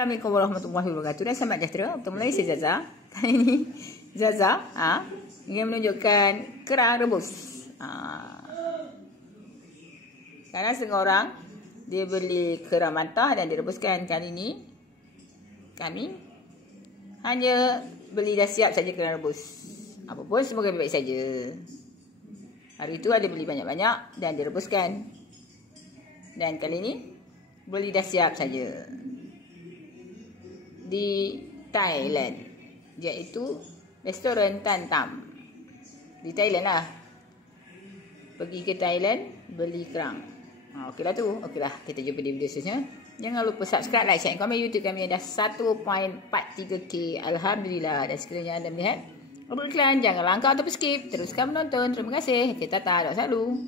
Assalamualaikum warahmatullahi wabarakatuh dan selamat sejahtera. Bertemu lagi saya Zaza. Kali ini Zaza ingin menunjukkan kerang rebus. Karena setengah orang dia beli kerang mentah dan direbuskan. Kali ini kami hanya beli dah siap saja kerang rebus. Apa pun semoga baik saja. Hari itu ada beli banyak-banyak dan direbuskan. Dan kali ini beli dah siap saja. Di Thailand, iaitu restoran Tan Tam. Di Thailand lah. Pergi ke Thailand beli kerang. Okeylah tu. Okeylah, kita jumpa di video seterusnya. Jangan lupa subscribe, like, share, komen. YouTube kami dah 1.43k. Alhamdulillah. Dan sekiranya anda melihat beriklan, jangan langkah atau skip. Teruskan menonton. Terima kasih. Kita tak ada selalu.